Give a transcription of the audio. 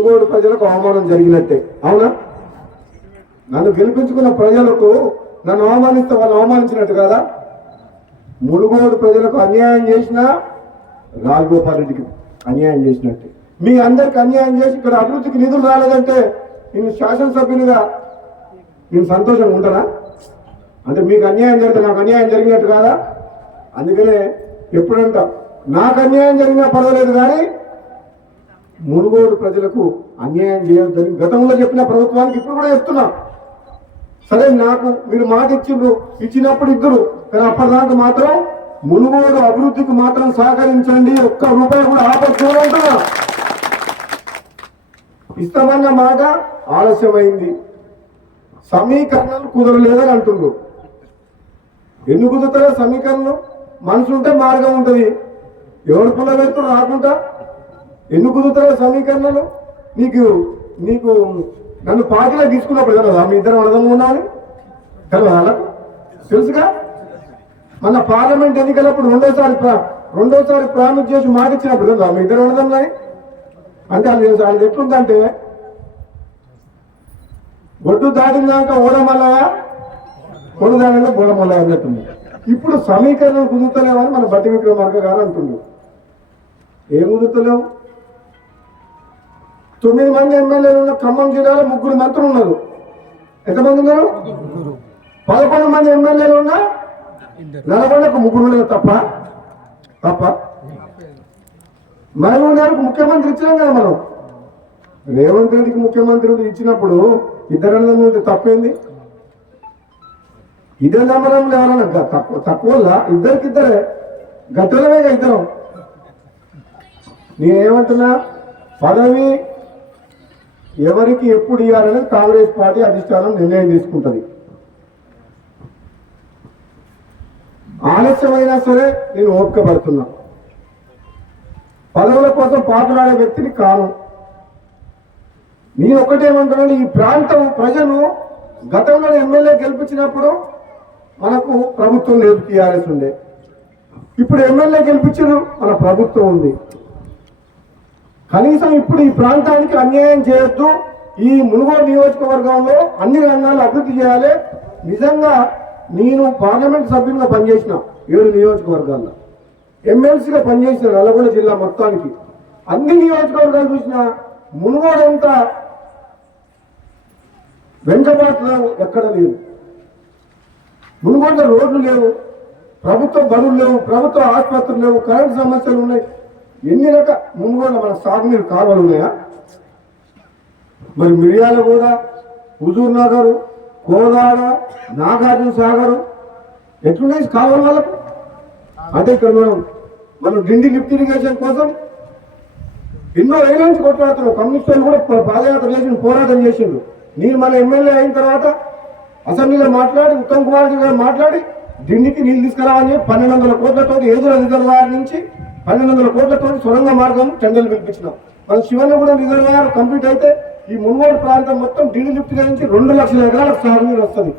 మునుగోడు ప్రజలకు అవమానం జరిగినట్టే. అవునా? నన్ను గెలిపించుకున్న ప్రజలకు నన్ను అవమానిస్తే వాళ్ళు అవమానించినట్టు కదా? మునుగోడు ప్రజలకు అన్యాయం చేసిన రాజగోపాల్ రెడ్డికి అన్యాయం చేసినట్టే. మీ అందరికి అన్యాయం చేసి ఇక్కడ అభివృద్ధికి నిధులు రాలేదంటే నేను శాసనసభ్యునిగా నేను సంతోషంగా ఉంటానా? అంటే మీకు అన్యాయం జరిగితే నాకు అన్యాయం జరిగినట్టు కాదా? అందుకనే ఎప్పుడంట నాకు అన్యాయం జరిగినా పర్వాలేదు కానీ మునుగోడు ప్రజలకు అన్యాయం చేయొద్దని గతంలో చెప్పిన ప్రభుత్వానికి ఇప్పుడు కూడా చెప్తున్నా. సరే నాకు మీరు మాట ఇచ్చిండ్రు ఇచ్చినప్పుడు ఇద్దరు కానీ అప్పటిదాకా మాత్రం మునుగోడు అభివృద్ధికి మాత్రం సహకరించండి ఒక్క రూపాయి కూడా ఆపచ్చుకుంటున్నా ఇస్తామన్న మాట ఆలస్యమైంది. సమీకరణలు కుదరలేదని అంటుండ్రు. ఎందుకు కుదురుతారో సమీకరణలు? మనసు ఉంటే మార్గం ఉంటుంది. ఎవరు పుల్ల పెడుతున్నారు రాకుండా ఎందుకు కుదురుతారో సమీకరణలు? నీకు నీకు నన్ను పార్టీలో తీసుకున్నప్పుడు కదా మీ ఇద్దరు అడదంగా ఉన్నాను కదా తెలుసుగా? మన పార్లమెంట్ ఎన్నికలప్పుడు రెండోసారి ప్రా- రెండోసారి ప్రామిస్ చేసి మాట ఇచ్చినప్పుడు కదా మీ ఇద్దరు అడదంగా అంటే అది అది ఎట్లుందంటే ఒడ్డు దాటినాక ఓడమల్లయ ఒడ్డు దాటినాక బోడమల్లయ అన్నట్టుంది. ఇప్పుడు సమీకరణం కుదురుతలేవని మన బట్టి విక్రమార్క గారు అంటుండ్రు ఏం కుదురుతలేవు? తొమ్మిది మంది ఎమ్మెల్యేలు ఉన్న ఖమ్మం జిల్లాలో ముగ్గురు మంత్రులు ఉన్నారు. ఎంతమంది ఉన్నారు? పదకొండు మంది ఎమ్మెల్యేలు ఉన్నా నల్గొండకు ముగ్గురు ఉన్నారు తప్ప. తప్ప. మహబూబ్ గారికి ముఖ్యమంత్రి ఇచ్చినాం కదా మనం. రేవంత్ రెడ్డికి ముఖ్యమంత్రి ఇచ్చినప్పుడు ఇద్దరు అన్నదమ్ములు తప్పేంది? ఇదే నమ్మడంలో ఎవరన్నా తక్కువ తక్కువ ఇద్దరికిద్దరే గట్టలమేగా ఇద్దరం. నేనేమంటున్నా? పదవి ఎవరికి ఎప్పుడు ఇవ్వాలనేది కాంగ్రెస్ పార్టీ అధిష్టానం నిర్ణయం తీసుకుంటుంది. ఆలస్యమైనా సరే నేను ఓపికపడుతున్నా. పదవుల కోసం పాటలాడే వ్యక్తిని కాను. నేను ఒకటేమంటున్నాను ఈ ప్రాంతం ప్రజలు గతంలో ఎమ్మెల్యే గెలిపించినప్పుడు మనకు ప్రభుత్వం లేదు టీఆర్ఎస్ ఉండే. ఇప్పుడు ఎమ్మెల్యే గెలిపించారు మన ప్రభుత్వం ఉంది. కనీసం ఇప్పుడు ఈ ప్రాంతానికి అన్యాయం చేయొద్దు. ఈ మునుగోడు నియోజకవర్గంలో అన్ని రంగాలు అభివృద్ధి చేయాలి. నిజంగా నేను పార్లమెంట్ సభ్యునిగా పనిచేసిన ఏడు నియోజకవర్గాల్లో. ఎమ్మెల్సీగా పనిచేసిన నల్గొండ జిల్లా మొత్తానికి. అన్ని నియోజకవర్గాలు చూసిన మునుగోడంతా అంతా ఎక్కడ లేదు. మునుగోడ రోడ్లు లేవు. ప్రభుత్వ బడులు లేవు. ప్రభుత్వ ఆసుపత్రులు లేవు. కరెంట్ సమస్యలు ఉన్నాయి. ఎన్ని రకాల మునుగోడులో మన సాగునీరు కాలువలు ఉన్నాయా? మరి మిరియాల కూడా హుజూర్ నగర్ కోదాడ నాగార్జున సాగర్ ఎట్లున్నాయి కాలువల వాళ్ళకు? అంటే ఇక్కడ మనం మనం డిండి లిఫ్ట్ ఇరిగేషన్ కోసం ఎన్నో ఏళ్ళ నుంచి కొట్లాడుతున్నాం. కమ్యూనిస్టులు కూడా పాదయాత్ర చేసి పోరాటం చేసిండు. నేను మన ఎమ్మెల్యే అయిన తర్వాత అసెంబ్లీలో మాట్లాడి ఉత్తమ్ కుమార్ గారు మాట్లాడి డిండికి నీళ్ళు తీసుకురావాలని చెప్పి పన్నెండు వందల కోట్లతో ఏదో రిజర్వాయర్ నుంచి పన్నెండు వందల కోట్లతో సొరంగ మార్గం టెండర్లు పిలిపించినాం మన శివనగూడెం రిజర్వాయర్ కంప్లీట్ అయితే ఈ మున్గోడు ప్రాంతం మొత్తం డీడీ లిఫ్ట్ నుంచి రెండు లక్షల ఎకరాలకు సాగునీరు వస్తుంది.